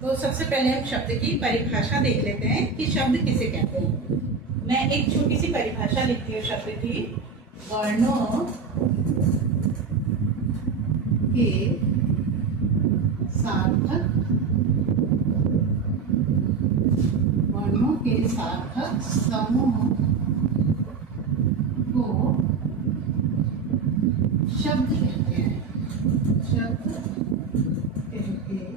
तो सबसे पहले हम शब्द की परिभाषा देख लेते हैं कि शब्द किसे कहते हैं। मैं एक छोटी सी परिभाषा लिखती हूँ शब्द की। वर्णों के सार्थक समूह को शब्द कहते हैं। शब्द कहते हैं।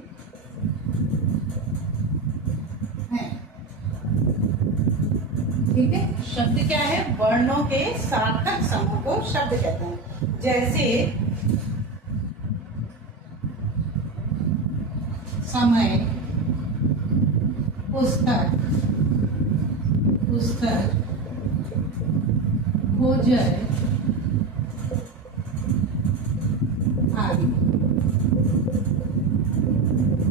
ठीक है, शब्द क्या है? वर्णों के सार्थक समूह को शब्द कहते हैं। जैसे समय, पुस्तक, भोजन आदि।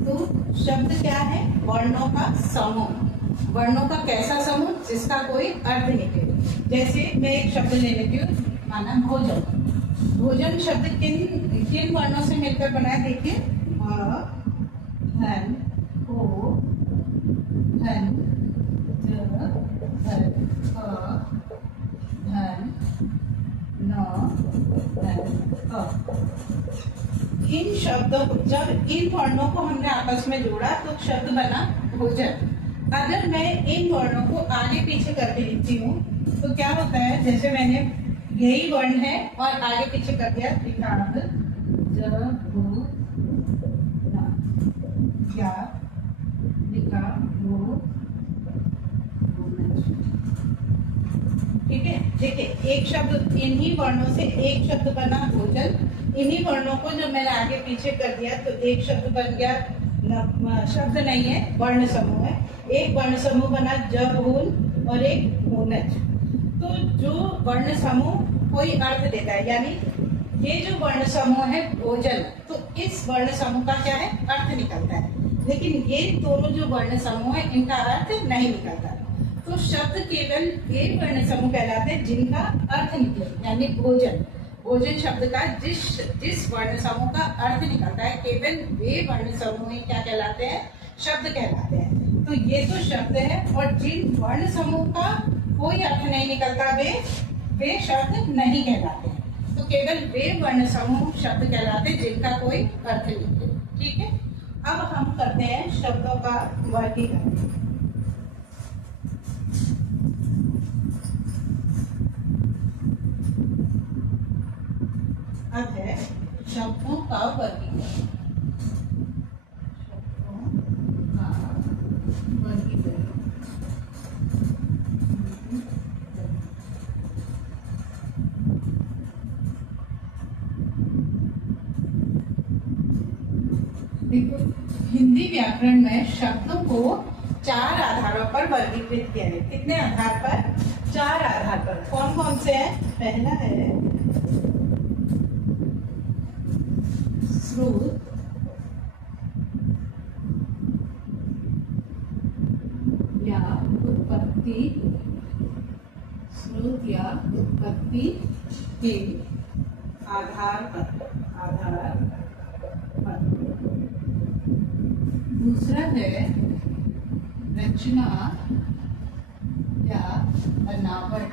तो शब्द क्या है? वर्णों का समूह। वर्णों का कैसा समूह? जिसका कोई अर्थ निकले। जैसे मैं एक शब्द ले लेती हूँ, माना भोजन। भोजन शब्द किन किन वर्णों से मिलकर बना है? देखिए, धन, ओ, धन, ज, धन, धन, न, धन, इन शब्दों को, जब इन वर्णों को हमने आपस में जोड़ा तो शब्द बना भोजन। अगर मैं इन वर्णों को आगे पीछे करके लिखती हूँ तो क्या होता है? जैसे मैंने यही वर्ण है और आगे पीछे कर दिया, किताब, ज, भू, न, क्या, लिखा, वो, ठीक है। देखिए, एक शब्द, इन्हीं वर्णों से एक शब्द बना भोजन। इन्हीं वर्णों को जब मैंने आगे पीछे कर दिया तो एक शब्द बन गया। शब्द नहीं है, वर्ण समूह है। एक वर्ण समूह बना जबून और एक मूनज। तो जो वर्ण समूह कोई अर्थ देता है, यानी ये जो वर्ण समूह है भोजन, तो इस वर्ण समूह का क्या है? अर्थ निकलता है। लेकिन ये दोनों जो वर्ण समूह है इनका अर्थ नहीं निकलता। तो शब्द केवल वे वर्ण समूह कहलाते हैं जिनका अर्थ निकले, यानी भोजन। भोजन शब्द का जिस वर्ण समूह का अर्थ निकलता है, केवल वे वर्ण समूह क्या कहलाते हैं? शब्द कहलाते हैं। तो ये तो शब्द है, और जिन वर्ण समूह का कोई अर्थ नहीं निकलता वे शब्द नहीं कहलाते हैं। तो केवल वे वर्ण समूह शब्द कहलाते हैं जिनका कोई अर्थ निकले। ठीक है, अब हम करते हैं शब्दों का वर्गीकरण। अब है शब्दों का वर्गीकरण। देखो, हिंदी व्याकरण में शब्दों को 4 आधारों पर वर्गीकृत किया है। कितने आधार पर? 4 आधार पर। कौन कौन से हैं? पहला है स्रोत, या उत्पत्ति, स्रोत या उत्पत्ति के आधार पर। दूसरा है रचना या बनावट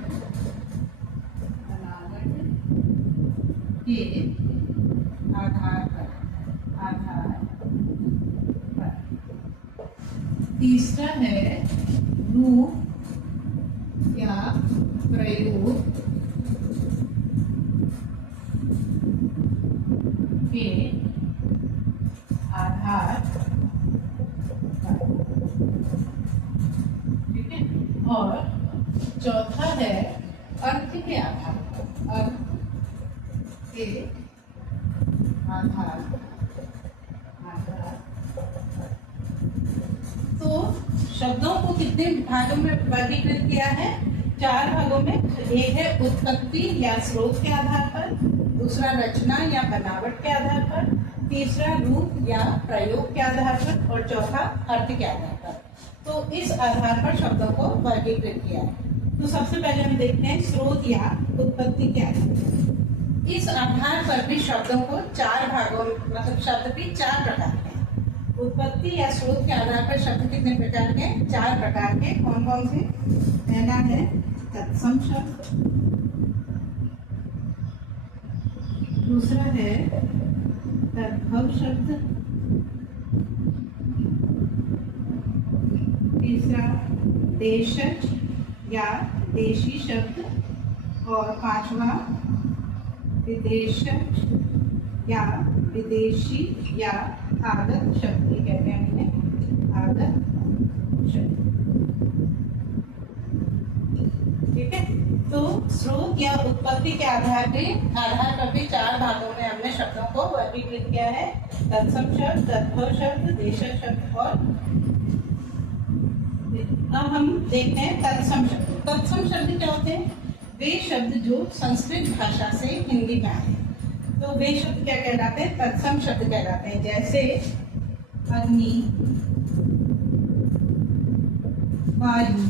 के आधार पर। तीसरा है रूप या प्रयोग के आधार पर। ठीक है, और चौथा है अर्थ के आधार पर। अर्थ के आधार। तो शब्दों को कितने भागों में वर्गीकृत किया है? 4 भागों में। एक है उत्पत्ति या स्रोत के आधार पर, दूसरा रचना या बनावट के आधार पर, तीसरा रूप या प्रयोग के आधार पर, और चौथा अर्थ के आधार पर। तो इस आधार पर शब्दों को वर्गीकृत किया है। तो सबसे पहले हम देखते हैं स्रोत या उत्पत्ति के आधार पर। इस आधार पर भी शब्दों को 4 भागों, मतलब शब्द भी 4 प्रकार के हैं। उत्पत्ति या स्रोत के आधार पर शब्द कितने प्रकार के? 4 प्रकार के। कौन कौन से? पहला है तत्सम शब्द, दूसरा है तद्भव शब्द, तीसरा देशज या देशी शब्द, और पांचवा विदेशज या विदेशी या आगत शब्द। ये कहते हैं इन्हें आगत शब्द। ठीक है, तो स्रोत या उत्पत्ति के आधार पर भी 4 भागों में हमने शब्दों को वर्गीकृत किया है। तत्सम शब्द, तद्भव शब्द, देशज शब्द और अब हम देखते हैं तत्सम शब्द। तत्सम शब्द क्या होते हैं? वे शब्द जो संस्कृत भाषा से हिंदी में आए, तो वे शब्द क्या कहलाते हैं? तत्सम शब्द कहलाते हैं। जैसे अग्नि, वायु,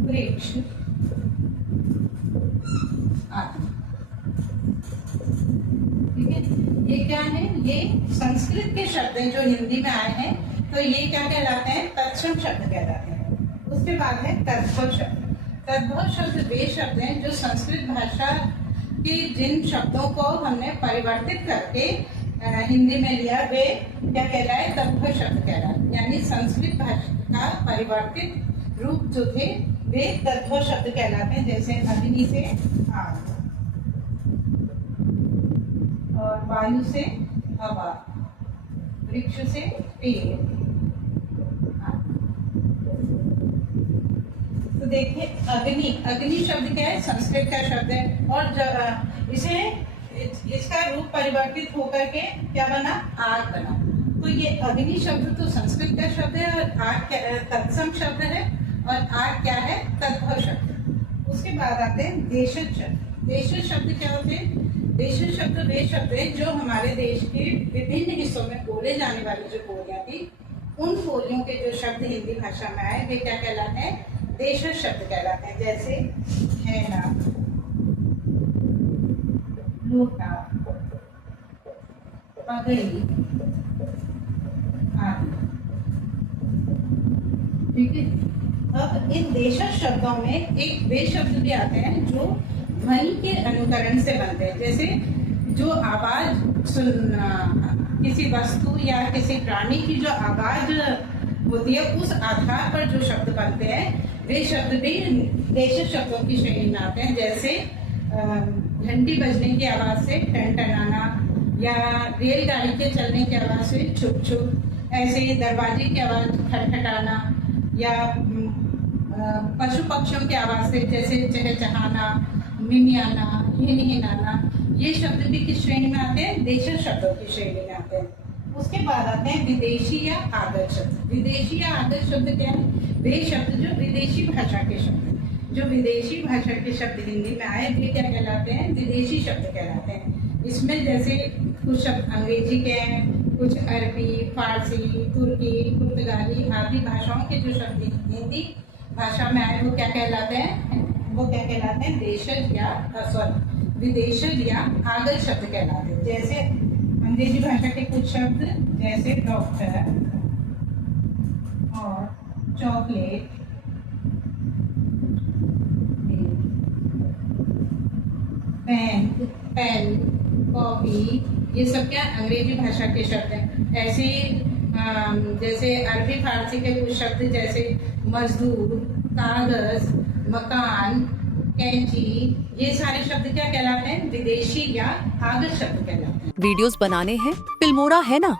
वृक्ष आदि। ठीक है, ये क्या है? ये संस्कृत के शब्द हैं जो हिंदी में आए हैं, तो ये क्या कहलाते हैं? तत्सम शब्द कहलाते हैं। उसके बाद है तद्भव शब्द। तद्भव शब्द वे शब्द हैं जो संस्कृत भाषा के जिन शब्दों को हमने परिवर्तित करके हिंदी में लिया, वे क्या कहलाए? तद्भव शब्द कहलाए। यानी संस्कृत भाषा का परिवर्तित रूप जो थे वे तद्भव शब्द कहलाते हैं। जैसे अग्नि से आग, और वायु से हवा, वृक्ष से पेड़। तो देखिए अग्नि शब्द क्या है? संस्कृत का शब्द है, और इसका रूप परिवर्तित होकर के क्या बना? आग बना। तो ये अग्नि शब्द तो संस्कृत का शब्द है, और आग तत्सम शब्द है, और आग क्या है? तद्भव शब्द। उसके बाद आते हैं देशज शब्द। देशज शब्द क्या होते हैं? देशज शब्द वे शब्द हैं जो हमारे देश के विभिन्न हिस्सों में बोले जाने वाली जो बोलियां थी, उन बोलियों के जो शब्द हिंदी भाषा में आए, वे क्या कहलाते हैं? देशज शब्द कहलाते हैं। जैसे हैना, लोटा, पगड़ी आदि। ठीक है, अब इन देशज शब्दों में एक वे शब्द भी आते हैं जो ध्वनि के अनुकरण से बनते हैं। जैसे जो आवाज किसी वस्तु या किसी प्राणी की जो आवाज होती है, उस आधार पर जो शब्द बनते हैं, वे शब्द भी देशज शब्दों की श्रेणी में आते हैं। जैसे घंटी बजने की आवाज से टनटनाना, या रेलगाड़ी के चलने की आवाज से छुप छुप, ऐसे ही दरवाजे की आवाज खटखटाना, या पशु पक्षियों की आवाज से जैसे चहचहाना, मिमियाना, हिनहिनाना, ये शब्द भी किस श्रेणी में आते हैं? देशज शब्दों की श्रेणी में आते हैं। उसके बाद आते हैं विदेशी या आगत शब्द। विदेशी या आगत शब्द क्या है? वे शब्द जो विदेशी भाषा के शब्द हैं, जो विदेशी भाषा के शब्द हिंदी में आए, वे क्या कहलाते हैं? विदेशी शब्द कहलाते हैं। इसमें जैसे कुछ शब्द अंग्रेजी के हैं, कुछ अरबी, फारसी, तुर्की, पुर्तगाली आदि भाषाओं के जो शब्द हिंदी भाषा में आए, वो क्या कहलाते हैं? वो क्या कहलाते हैं? देशज या विदेशज या आगत शब्द कहलाते हैं। जैसे अंग्रेजी भाषा के कुछ शब्द जैसे डॉक्टर और चॉकलेट, पेन, कॉफी, ये सब क्या अंग्रेजी भाषा के शब्द हैं। ऐसे जैसे अरबी फारसी के कुछ शब्द जैसे मजदूर, कागज, मकान, कैंची, ये सारे शब्द क्या कहलाते हैं? विदेशी या आगत शब्द कहलाते हैं। वीडियोस बनाने हैं, फिल्मोरा है ना।